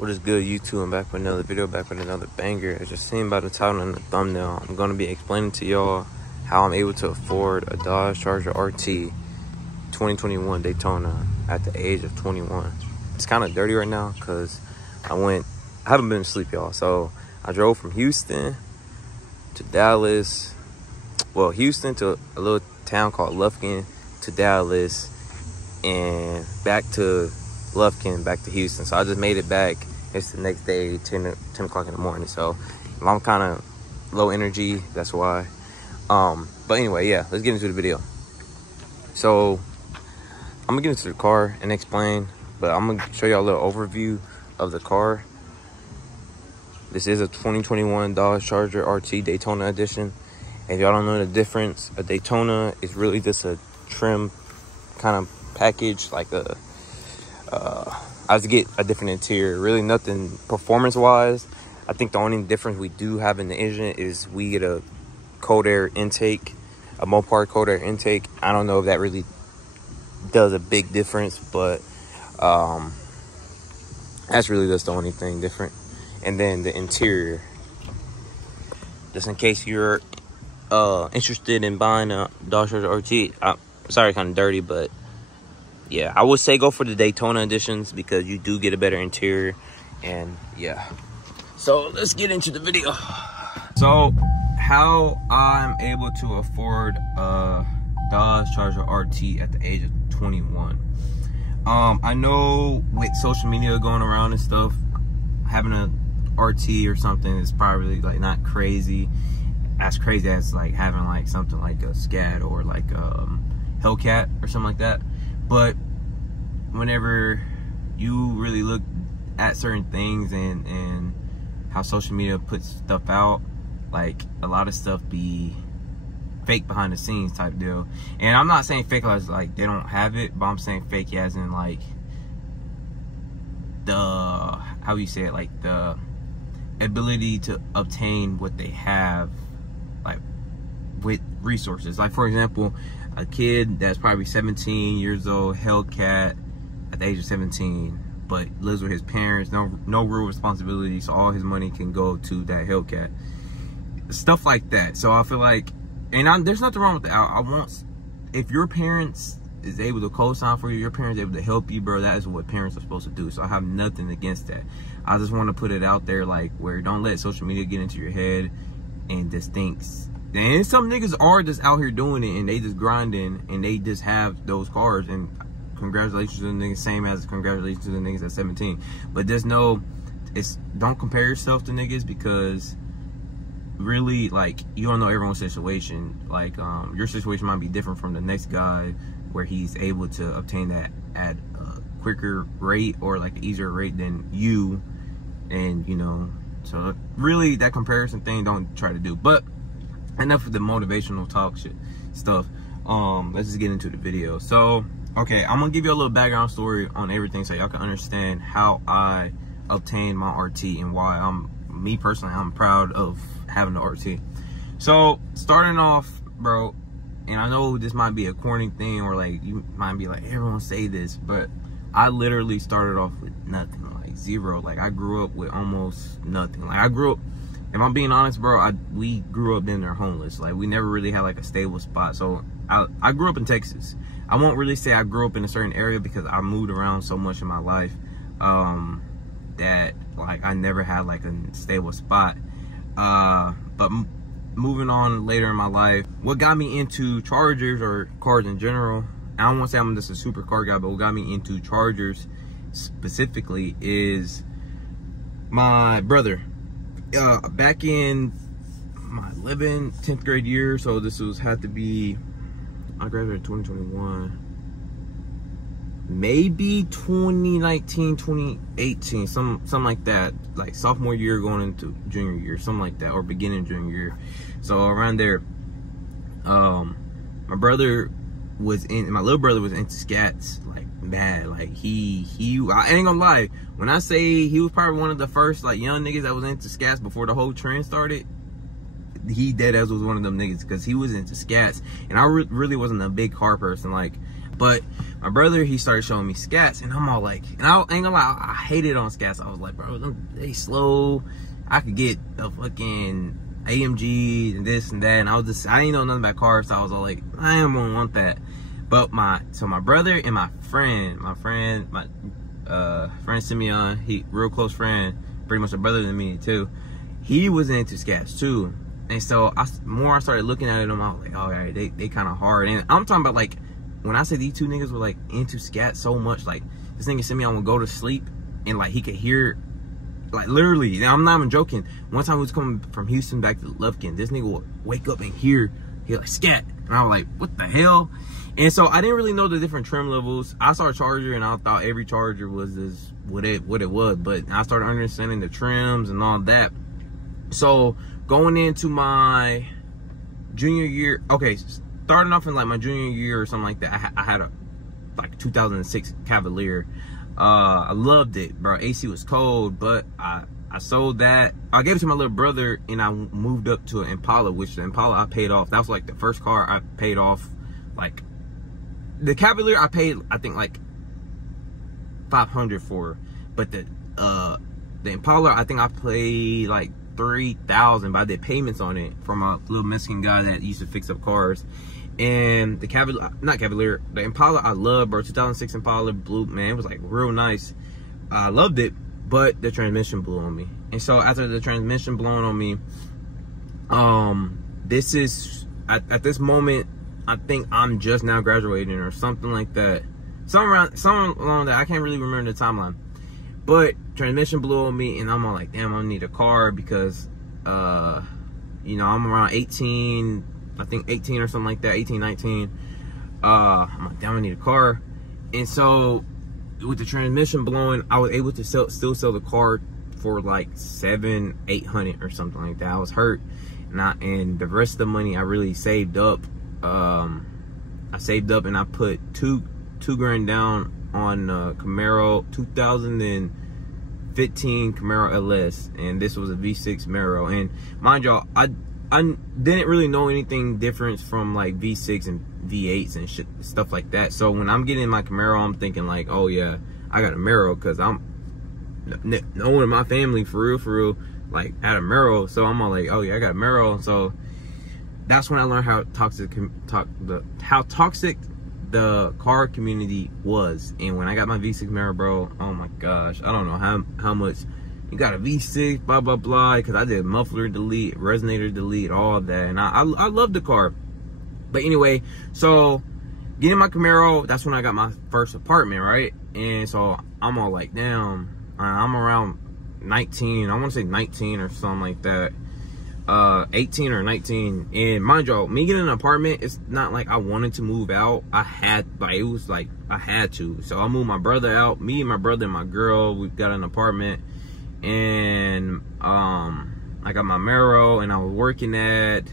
What is good, YouTube? I'm back with another video, back with another banger. As just seen by the title and the thumbnail, I'm going to be explaining to y'all how I'm able to afford a Dodge Charger RT 2021 Daytona at the age of 21. It's kind of dirty right now because I haven't been asleep, y'all. So I drove from Houston to Dallas. Well, Houston to a little town called Lufkin to Dallas, and back to Lufkin, back to Houston. So I just made it back. It's the next day, 10 o'clock in the morning. So if I'm kind of low energy, that's why. But anyway, yeah, let's get into the video. So I'm gonna get into the car and explain, but I'm gonna show y'all a little overview of the car. This is a 2021 Dodge Charger RT Daytona edition. If y'all don't know the difference, a Daytona is really just a trim kind of package, like I just get a different interior. Really nothing performance wise. I think the only difference we do have in the engine is we get a cold air intake, a Mopar cold air intake. I don't know if that really does a big difference, but that's really just the only thing different. And then the interior, just in case you're interested in buying a Dodge Charger RT. Sorry, kind of dirty, but yeah, I would say go for the Daytona editions because you do get a better interior. And yeah, so let's get into the video. So how I'm able to afford a Dodge Charger RT at the age of 21. I know with social media going around and stuff, having a RT or something is probably like not crazy, as crazy as like having like something like a Scat or like Hellcat or something like that. But whenever you really look at certain things and how social media puts stuff out, like a lot of stuff be fake behind the scenes type deal. And I'm not saying fake as like they don't have it, but I'm saying fake as in like the, how you say it, like the ability to obtain what they have, like with resources. Like for example, a kid that's probably 17 years old, Hellcat at the age of 17, but lives with his parents, no real responsibility, so all his money can go to that Hellcat. Stuff like that. So I feel like, and there's nothing wrong with that. I want, if your parents is able to co-sign for you, your parents able to help you, bro, that is what parents are supposed to do. So I have nothing against that. I just want to put it out there, like, where don't let social media get into your head and just thinks. And some niggas are just out here doing it and they just grinding and they just have those cars, and congratulations to the niggas, same as congratulations to the niggas at 17. But just know, don't compare yourself to niggas, because really, like, you don't know everyone's situation. Like, your situation might be different from the next guy, where he's able to obtain that at a quicker rate or like an easier rate than you. And you know, so really that comparison thing don't try to do. But enough of the motivational talk stuff. Let's just get into the video. So okay, I'm gonna give you a little background story on everything so y'all can understand how I obtained my RT and why me personally, I'm proud of having the RT. So starting off, bro, and I know this might be a corny thing, or like you might be like, everyone say this, but I literally started off with nothing, like zero. Like I grew up with almost nothing. Like I grew up, if I'm being honest, bro, we grew up in there homeless. Like we never really had like a stable spot. So I grew up in Texas. I won't really say I grew up in a certain area because I moved around so much in my life that like I never had like a stable spot. But moving on later in my life, what got me into Chargers or cars in general, I don't want to say I'm just a super car guy, but what got me into Chargers specifically is my brother. Back in my 10th grade year, so this had to be, I graduated in 2021, maybe 2019, 2018, something like that, like sophomore year going into junior year, something like that, or beginning junior year. So around there, my little brother was into Scats like mad. Like I ain't gonna lie, when I say he was probably one of the first like young niggas that was into Scats before the whole trend started, he dead as was one of them niggas, because he was into Scats, and I really wasn't a big car person. Like But my brother, he started showing me scats, and I'm all like, and I ain't gonna lie, I hated on scats. I was like, bro, they slow. I could get a fucking AMG and this and that, and I didn't know nothing about cars, so I was all like, I don't want that. But my brother and my friend Simeon, he real close friend, pretty much a brother than me too. He was into scats too, and so I started looking at them. I was like, all right, they kind of hard. And I'm talking about, like, when I say these two niggas were like into scats so much, like this nigga Simeon would go to sleep and like he could hear, like literally, I'm not even joking. One time we was coming from Houston back to Lufkin, this nigga would wake up and hear like scat, and I was like, what the hell? And so I didn't really know the different trim levels. I saw a Charger and I thought every Charger was what it was, but I started understanding the trims and all that. So going into my junior year, okay, starting off in like my junior year or something like that, I had a like 2006 Cavalier. I loved it, bro. AC was cold, but I sold that. I gave it to my little brother, and I moved up to an Impala, which the Impala I paid off. That was like the first car I paid off. Like the Cavalier, I paid, I think, like $500 for, but the Impala, I think I paid like $3,000, but I did payments on it from a little Mexican guy that used to fix up cars. And the the Impala, I love, bro. 2006 Impala blue, man, it was like real nice. I loved it, but the transmission blew on me. And so after the transmission blowing on me, this is at this moment, I think I'm just now graduating or something like that. Something along that. I can't really remember the timeline. But transmission blew on me, and I'm all like, damn, I need a car because, you know, I'm around 18, I think 18 or something like that, 18, 19. I'm like, damn, I need a car. And so with the transmission blowing, I was able to still sell the car for like $700, $800 or something like that. I was hurt, and the rest of the money I really saved up. I saved up and I put two grand down on Camaro 2015 Camaro LS, and this was a V6 Camaro. And mind y'all, I didn't really know anything different from like V6 and V8s and shit, stuff like that. So when I'm getting in my Camaro, I'm thinking like, oh yeah, I got a Camaro, because no one in my family for real like had a Camaro. So I'm all like, oh yeah, I got a Camaro. So that's when I learned how toxic the car community was. And when I got my V6 Camaro, bro, oh my gosh, I don't know how much. You got a V6, blah blah blah, because I did muffler delete, resonator delete, all that, and I love the car. But anyway, so getting my Camaro, that's when I got my first apartment, right? And so I'm all like, damn, I'm around 19, I want to say 19 or something like that, 18 or 19. And mind y'all, me getting an apartment, it's not like I wanted to move out. It was like I had to. So I moved my brother out, me and my brother and my girl, we got an apartment. And I got my Camaro, and I was working at,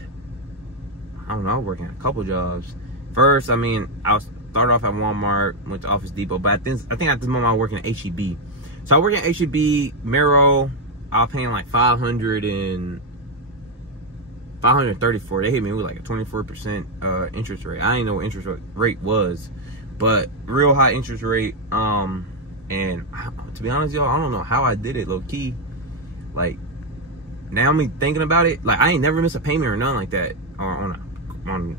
I don't know, I was working at a couple jobs. First, I mean, I started off at Walmart, went to Office Depot, but I think at this moment I was working at HEB. So I was working at HEB, Camaro, I was paying like $534. They hit me with like a 24% interest rate. I didn't know what interest rate was, but real high interest rate. And to be honest, y'all, I don't know how I did it, low key. Like, now me thinking about it, like I ain't never missed a payment or nothing like that on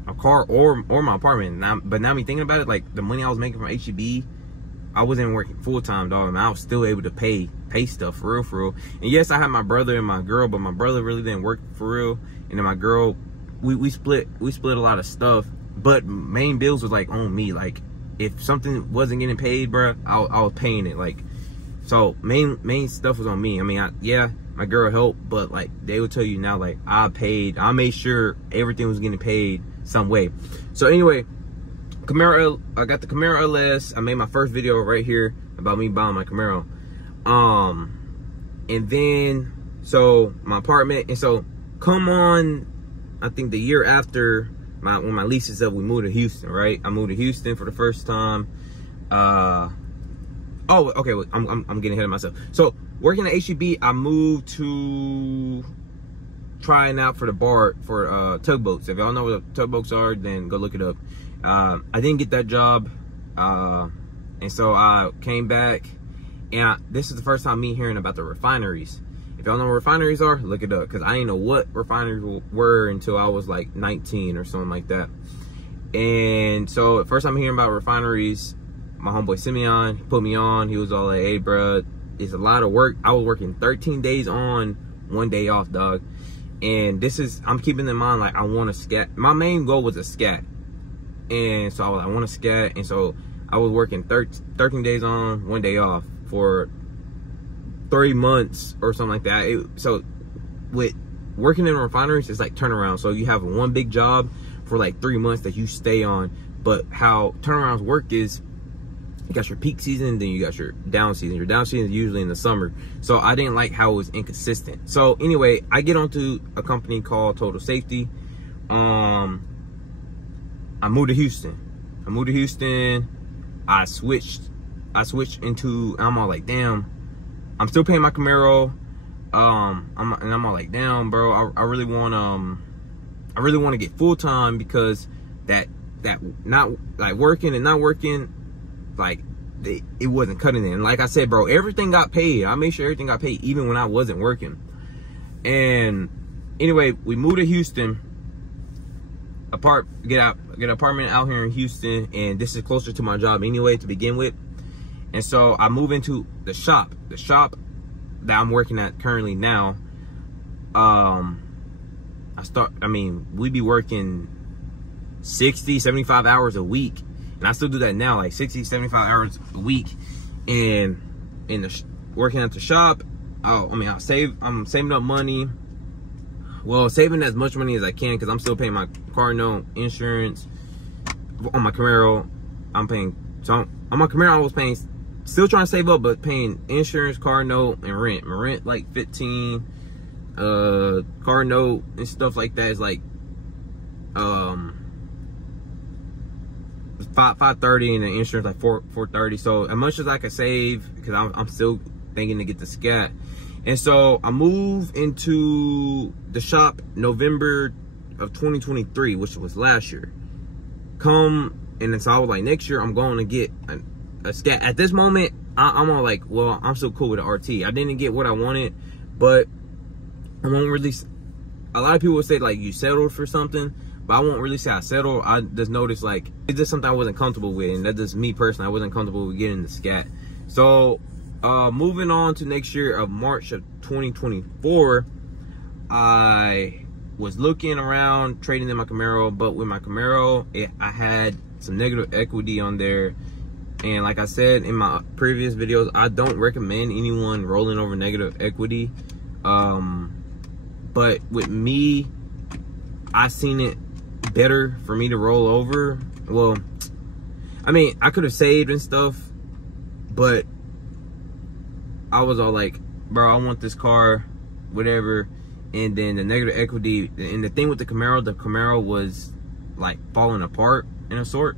a car or my apartment. But now me thinking about it, like the money I was making from HEB, I wasn't working full time, dog, and I was still able to pay stuff for real. And yes, I had my brother and my girl, but my brother really didn't work for real, and then my girl, we split a lot of stuff, but main bills was like on me. Like, if something wasn't getting paid, bro, I was paying it. Like, so main stuff was on me. I mean, yeah, my girl helped, but like they would tell you now, like I made sure everything was getting paid some way. So anyway, Camaro, I got the Camaro LS. I made my first video right here about me buying my Camaro. And then so my apartment, and so come on, I think the year after when my lease is up, we moved to Houston, right? I moved to Houston for the first time. Oh, okay, I'm getting ahead of myself. So working at HEB, I moved to trying out for the bar for tugboats. If y'all know what tugboats are, then go look it up. I didn't get that job. And so I came back, and this is the first time me hearing about the refineries. If y'all know what refineries are, look it up, because I didn't know what refineries were until I was like 19 or something like that. And so first time hearing about refineries, my homeboy Simeon, he put me on. He was all like, hey bro, it's a lot of work. I was working 13 days on, 1 day off, dog. And this is, I'm keeping in mind, like, I want to scat. My main goal was a scat. And so I was like, I want to scat. And so I was working 13 days on, 1 day off for 3 months or something like that. So with working in refineries, it's like turnaround. So you have one big job for like 3 months that you stay on. But how turnarounds work is, you got your peak season, then you got your down season. Your down season is usually in the summer. So I didn't like how it was inconsistent. So anyway, I get onto a company called Total Safety. I moved to Houston. I switched into, I'm all like, damn, I'm still paying my Camaro. I'm all like, damn, bro, I really want to get full time, because that not like working and not working, like it wasn't cutting it. And like I said, bro, everything got paid. I made sure everything got paid even when I wasn't working. And anyway, we moved to Houston. Get an apartment out here in Houston, and this is closer to my job anyway to begin with. And so I move into the shop that I'm working at currently now. We be working 60, 75 hours a week. And I still do that now, like 60, 75 hours a week. And working at the shop, I'm saving up money. Well, saving as much money as I can, because I'm still paying my car note, insurance. On my Camaro, I'm paying. So on my Camaro, I was paying, still trying to save up, but paying insurance, car note, and rent. My rent like 15. Car note and stuff like that is like $530, and the insurance like $430. So as much as I could save, because I'm still thinking to get the scat. And so I moved into the shop November of 2023, which was last year. And then so I was like, next year I'm going to get a scat. At this moment, I'm all like, well, I'm so cool with the RT. I didn't get what I wanted, but I won't really. A lot of people would say like you settled for something, but I won't really say I settled. I just noticed like it's just something I wasn't comfortable with, and that's just me personally. I wasn't comfortable with getting the scat. So moving on to next year of March of 2024, I was looking around trading in my Camaro, but with my Camaro, I had some negative equity on there. And like I said in my previous videos, I don't recommend anyone rolling over negative equity. But with me, I seen it better for me to roll over. Well, I mean, I could have saved and stuff, but I was all like, bro, I want this car, whatever. And then the negative equity, and the thing with the Camaro was like falling apart in a sort.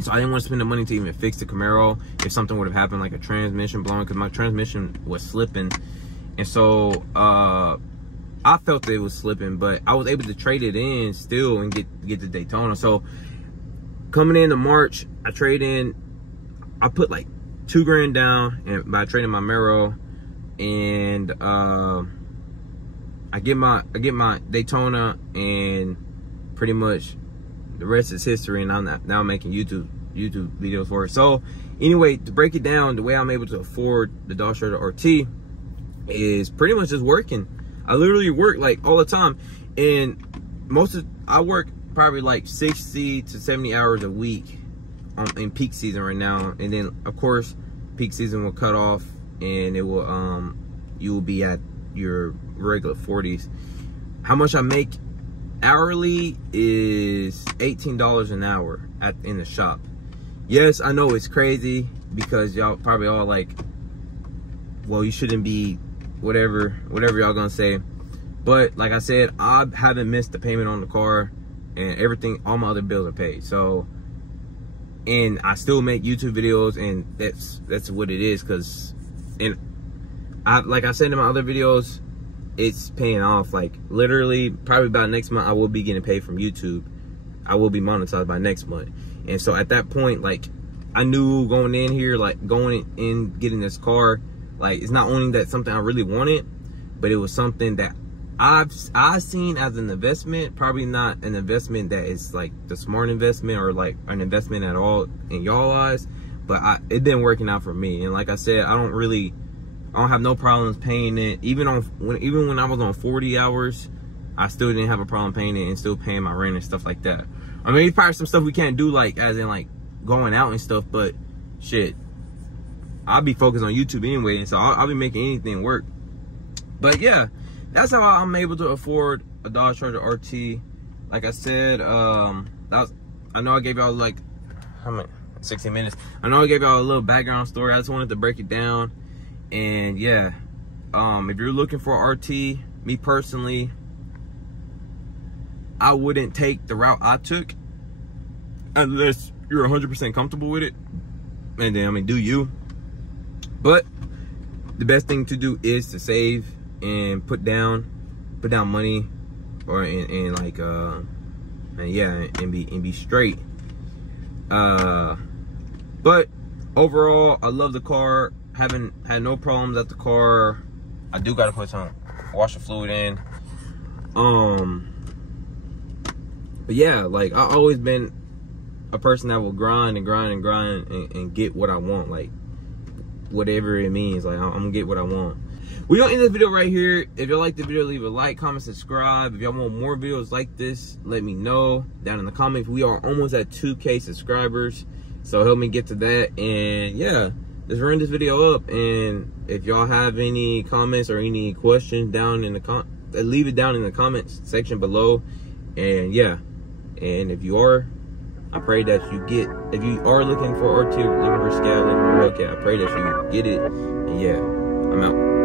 So I didn't want to spend the money to even fix the Camaro if something would have happened, like a transmission blowing, because my transmission was slipping. And so I felt that it was slipping, but I was able to trade it in still and get the Daytona. So coming into March, I put like $2 grand down, and by trading my Camaro, and I get my Daytona, and pretty much the rest is history. And I'm now making YouTube videos for it. So anyway, to break it down, the way I'm able to afford the Dodge Charger RT is pretty much just working. I literally work like all the time, and I work probably like 60 to 70 hours a week in peak season right now. And then of course peak season will cut off, and it will you will be at your regular 40s. How much I make hourly is $18 an hour in the shop. Yes, I know it's crazy, because y'all probably all like, well, you shouldn't be, whatever y'all gonna say. But like I said, I haven't missed the payment on the car, and everything, all my other bills are paid. So, and I still make YouTube videos, and that's what it is. Because, and like I said in my other videos, it's paying off. Like literally, probably by next month, I will be getting paid from YouTube. I will be monetized by next month. And so at that point, like, I knew going in here, like going in getting this car, like it's not only that something I really wanted, but it was something that I've seen as an investment, probably not an investment that is like the smart investment or like an investment at all in y'all eyes, but it didn't working out for me. And like I said, I don't have no problems paying it. Even when I was on 40 hours, I still didn't have a problem paying it and still paying my rent and stuff like that. I mean, there's probably some stuff we can't do, like as in like going out and stuff, but shit, I'll be focused on YouTube anyway, and so I'll be making anything work. But yeah, that's how I'm able to afford a Dodge Charger RT. Like I said, I know I gave y'all like, how many, 60 minutes. I know I gave y'all a little background story. I just wanted to break it down. And yeah, if you're looking for a RT, me personally, I wouldn't take the route I took unless you're 100% comfortable with it. And then, I mean, do you? But the best thing to do is to save and put down money, or and like and yeah, and be straight. But overall, I love the car. Haven't had no problems at the car. I do gotta put some washer fluid in. But yeah, like I've always been a person that will grind and get what I want, like whatever it means. Like I'm gonna get what I want. We're gonna end this video right here. If y'all like the video, leave a like, comment, subscribe. If y'all want more videos like this, let me know down in the comments. We are almost at 2K subscribers, so help me get to that. And yeah, let's run this video up. And if y'all have any comments or any questions down in the leave it down in the comments section below. And yeah, and if you are, I pray that you get, if you are looking for RT, looking for Scout, looking for Hellcat, I pray that you get it. And yeah, I'm out.